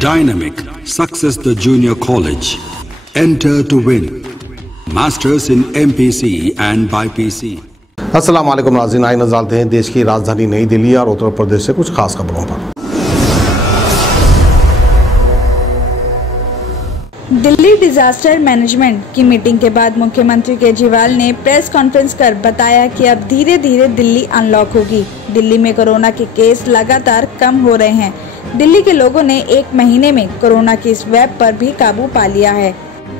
Dynamic Success the Junior College. Enter to win. Masters in MPC and BPC. अस्सलाम वालेकुम नाज़रीन, आइए नज़र डालते हैं देश की राजधानी नई दिल्ली और उत्तर प्रदेश से कुछ खास खबरों पर। दिल्ली डिजास्टर मैनेजमेंट की मीटिंग के बाद मुख्यमंत्री केजरीवाल ने प्रेस कॉन्फ्रेंस कर बताया कि अब धीरे धीरे दिल्ली अनलॉक होगी। दिल्ली में कोरोना के केस लगातार कम हो रहे हैं। दिल्ली के लोगों ने एक महीने में कोरोना की इस वेब पर भी काबू पा लिया है।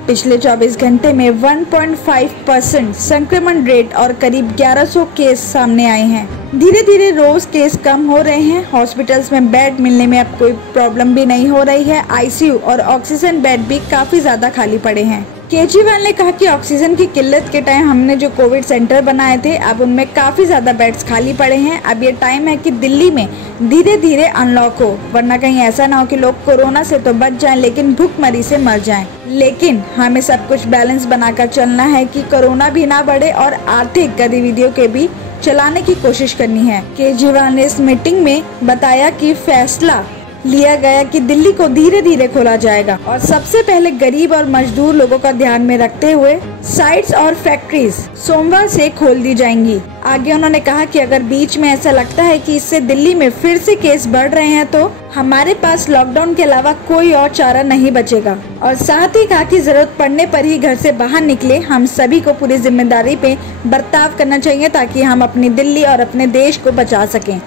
पिछले 24 घंटे में 1.5% संक्रमण रेट और करीब 1100 केस सामने आए हैं। धीरे धीरे रोज केस कम हो रहे हैं। हॉस्पिटल्स में बेड मिलने में अब कोई प्रॉब्लम भी नहीं हो रही है। आईसीयू और ऑक्सीजन बेड भी काफी ज्यादा खाली पड़े हैं। केजरीवाल ने कहा कि ऑक्सीजन की किल्लत के टाइम हमने जो कोविड सेंटर बनाए थे, अब उनमें काफी ज्यादा बेड्स खाली पड़े हैं। अब ये टाइम है कि दिल्ली में धीरे धीरे अनलॉक हो, वरना कहीं ऐसा ना हो कि लोग कोरोना से तो बच जाएं लेकिन भूखमरी से मर जाएं। लेकिन हमें सब कुछ बैलेंस बनाकर चलना है कि कोरोना भी ना बढ़े और आर्थिक गतिविधियों के भी चलाने की कोशिश करनी है। केजरीवाल ने इस मीटिंग में बताया कि फैसला लिया गया कि दिल्ली को धीरे धीरे खोला जाएगा और सबसे पहले गरीब और मजदूर लोगों का ध्यान में रखते हुए साइट्स और फैक्ट्रीज सोमवार से खोल दी जाएंगी। आगे उन्होंने कहा कि अगर बीच में ऐसा लगता है कि इससे दिल्ली में फिर से केस बढ़ रहे हैं तो हमारे पास लॉकडाउन के अलावा कोई और चारा नहीं बचेगा। और साथ ही कहा कि जरूरत पड़ने पर ही घर से बाहर निकले। हम सभी को पूरी जिम्मेदारी पे बर्ताव करना चाहिए ताकि हम अपनी दिल्ली और अपने देश को बचा सकें।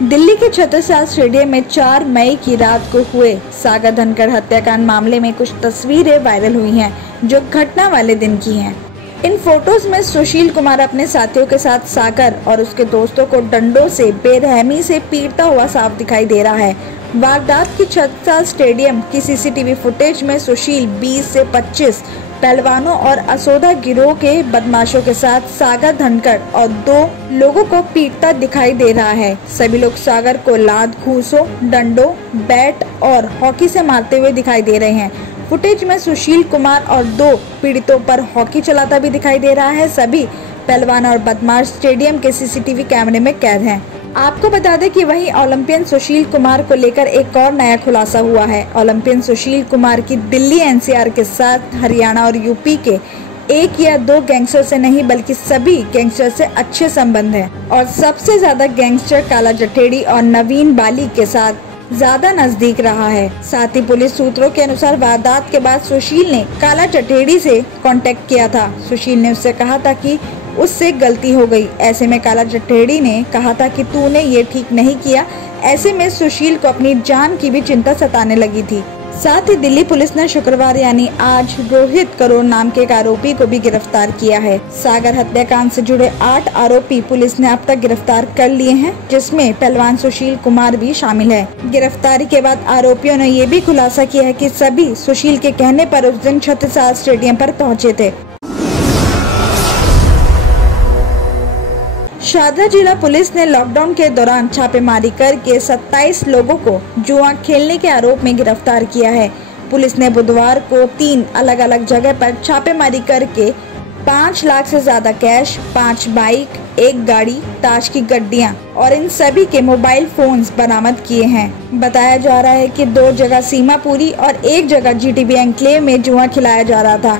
दिल्ली के छत्रसाल स्टेडियम में 4 मई की रात को हुए सागर धनखड़ हत्याकांड मामले में कुछ तस्वीरें वायरल हुई हैं जो घटना वाले दिन की हैं। इन फोटोज में सुशील कुमार अपने साथियों के साथ सागर और उसके दोस्तों को डंडों से बेरहमी से पीटता हुआ साफ दिखाई दे रहा है। वारदात की छत्रसाल स्टेडियम की सीसीटीवी फुटेज में सुशील 20 से 25 पहलवानों और असोदा गिरोह के बदमाशों के साथ सागर धनखड़ और 2 लोगों को पीटता दिखाई दे रहा है। सभी लोग सागर को लात, घूंसों, डंडों, बैट और हॉकी से मारते हुए दिखाई दे रहे हैं। फुटेज में सुशील कुमार और 2 पीड़ितों पर हॉकी चलाता भी दिखाई दे रहा है। सभी पहलवान और बदमाश स्टेडियम के सीसीटीवी कैमरे में कैद हैं। आपको बता दें कि वहीं ओलंपियन सुशील कुमार को लेकर एक और नया खुलासा हुआ है। ओलंपियन सुशील कुमार की दिल्ली एनसीआर के साथ हरियाणा और यूपी के 1 या 2 गैंगस्टर से नहीं बल्कि सभी गैंगस्टर से अच्छे संबंध हैं और सबसे ज्यादा गैंगस्टर काला जठेड़ी और नवीन बाली के साथ ज्यादा नजदीक रहा है। साथ ही पुलिस सूत्रों के अनुसार वारदात के बाद सुशील ने काला जठेड़ी से कांटेक्ट किया था। सुशील ने उससे कहा था कि उससे गलती हो गई। ऐसे में काला जठेड़ी ने कहा था कि तूने ये ठीक नहीं किया। ऐसे में सुशील को अपनी जान की भी चिंता सताने लगी थी। साथ ही दिल्ली पुलिस ने शुक्रवार यानी आज रोहित करोड़ नाम के एक आरोपी को भी गिरफ्तार किया है। सागर हत्याकांड से जुड़े 8 आरोपी पुलिस ने अब तक गिरफ्तार कर लिए हैं, जिसमें पहलवान सुशील कुमार भी शामिल है। गिरफ्तारी के बाद आरोपियों ने ये भी खुलासा किया है कि सभी सुशील के कहने पर उस दिन छत्रसाल स्टेडियम पर पहुंचे थे। शादरा जिला पुलिस ने लॉकडाउन के दौरान छापेमारी करके 27 लोगों को जुआ खेलने के आरोप में गिरफ्तार किया है। पुलिस ने बुधवार को 3 अलग अलग जगह पर छापेमारी करके 5 लाख से ज्यादा कैश, 5 बाइक, 1 गाड़ी, ताश की गड्डियां और इन सभी के मोबाइल फोन्स बरामद किए हैं। बताया जा रहा है कि 2 जगह सीमापुरी और 1 जगह जीटीबी एन्क्लेव में जुआ खिलाया जा रहा था।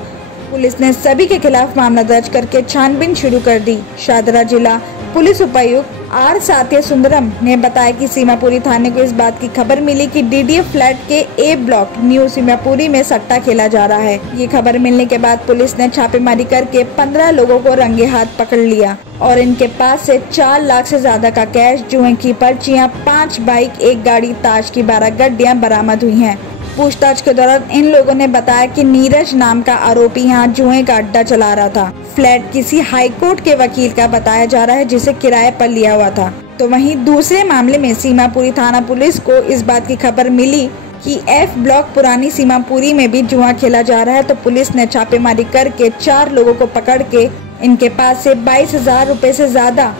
पुलिस ने सभी के खिलाफ मामला दर्ज करके छानबीन शुरू कर दी। शादरा जिला पुलिस उपायुक्त आर सात्य सुंदरम ने बताया कि सीमापुरी थाने को इस बात की खबर मिली कि डीडीएफ फ्लैट के ए ब्लॉक न्यू सीमापुरी में सट्टा खेला जा रहा है। ये खबर मिलने के बाद पुलिस ने छापेमारी करके 15 लोगों को रंगे हाथ पकड़ लिया और इनके पास से 4 लाख से ज्यादा का कैश, जुए की पर्चियां, 5 बाइक, 1 गाड़ी, ताश की 12 गड्डियां बरामद हुई हैं। पूछताछ के दौरान इन लोगों ने बताया कि नीरज नाम का आरोपी यहाँ जुए का अड्डा चला रहा था। फ्लैट किसी हाईकोर्ट के वकील का बताया जा रहा है जिसे किराए पर लिया हुआ था। तो वहीं दूसरे मामले में सीमापुरी थाना पुलिस को इस बात की खबर मिली कि एफ ब्लॉक पुरानी सीमापुरी में भी जुआ खेला जा रहा है, तो पुलिस ने छापेमारी करके 4 लोगों को पकड़ के इनके पास से 22,000 रुपए से ज्यादा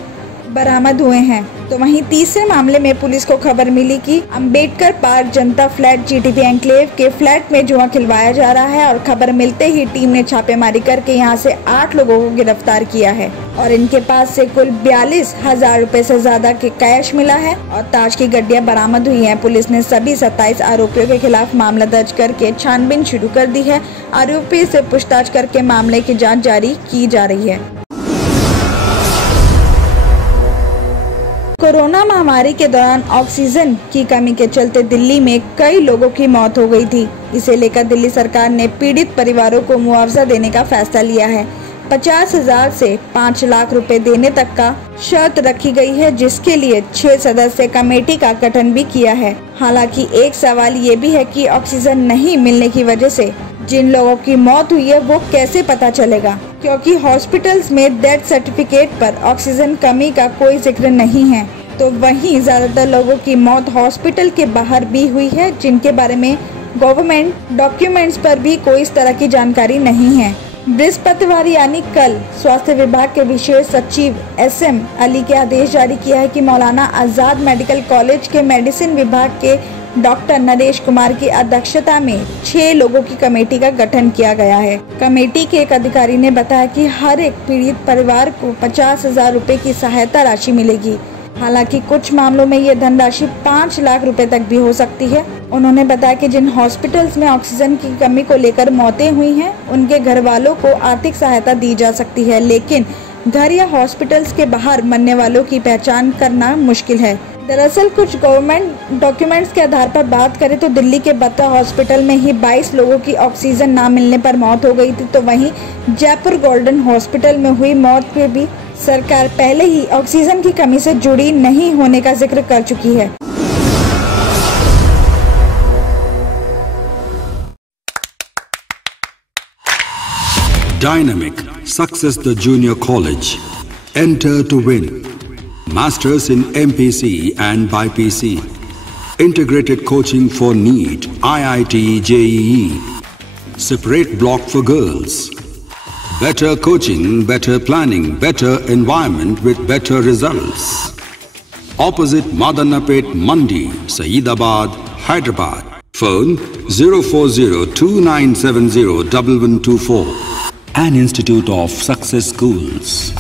बरामद हुए हैं। तो वहीं तीसरे मामले में पुलिस को खबर मिली कि अंबेडकर पार्क जनता फ्लैट जीटीपी एन्क्लेव के फ्लैट में जुआ खिलवाया जा रहा है और खबर मिलते ही टीम ने छापेमारी करके यहां से 8 लोगों को गिरफ्तार किया है और इनके पास से कुल 42,000 रुपए से ज्यादा के कैश मिला है और ताश की गड्डियां बरामद हुई हैं। पुलिस ने सभी 27 आरोपियों के खिलाफ मामला दर्ज करके छानबीन शुरू कर दी है। आरोपी से पूछताछ करके मामले की जाँच जारी की जा रही है। कोरोना महामारी के दौरान ऑक्सीजन की कमी के चलते दिल्ली में कई लोगों की मौत हो गई थी। इसे लेकर दिल्ली सरकार ने पीड़ित परिवारों को मुआवजा देने का फैसला लिया है। 50,000 से 5 लाख रुपए देने तक का शर्त रखी गई है, जिसके लिए 6 सदस्यीय कमेटी का गठन भी किया है। हालांकि एक सवाल ये भी है कि ऑक्सीजन नहीं मिलने की वजह से जिन लोगों की मौत हुई है वो कैसे पता चलेगा, क्योंकि हॉस्पिटल्स में डेथ सर्टिफिकेट पर ऑक्सीजन कमी का कोई जिक्र नहीं है। तो वहीं ज्यादातर लोगों की मौत हॉस्पिटल के बाहर भी हुई है, जिनके बारे में गवर्नमेंट डॉक्यूमेंट्स पर भी कोई इस तरह की जानकारी नहीं है। बृहस्पतिवार यानी कल स्वास्थ्य विभाग के विशेष सचिव SM अली के आदेश जारी किया है कि मौलाना आजाद मेडिकल कॉलेज के मेडिसिन विभाग के डॉक्टर नरेश कुमार की अध्यक्षता में 6 लोगों की कमेटी का गठन किया गया है। कमेटी के एक अधिकारी ने बताया कि हर एक पीड़ित परिवार को 50,000 रुपए की सहायता राशि मिलेगी। हालांकि कुछ मामलों में ये धनराशि 5 लाख रुपए तक भी हो सकती है। उन्होंने बताया कि जिन हॉस्पिटल्स में ऑक्सीजन की कमी को लेकर मौतें हुई हैं, उनके घर वालों को आर्थिक सहायता दी जा सकती है, लेकिन घर या हॉस्पिटल्स के बाहर मरने वालों की पहचान करना मुश्किल है। दरअसल कुछ गवर्नमेंट डॉक्यूमेंट्स के आधार पर बात करें तो दिल्ली के बत्रा हॉस्पिटल में ही 22 लोगों की ऑक्सीजन न मिलने पर मौत हो गई थी। तो वहीं जयपुर गोल्डन हॉस्पिटल में हुई मौत पे भी सरकार पहले ही ऑक्सीजन की कमी से जुड़ी नहीं होने का जिक्र कर चुकी है। Dynamic Success the Junior College. Enter to win. Masters in MPC and BPC. Integrated coaching for NEET, IIT, JEE. Separate block for girls. Better coaching, better planning, better environment with better results. Opposite Madanapet Mandi, Saeedabad, Hyderabad. Phone 04029701124. An institute of success schools.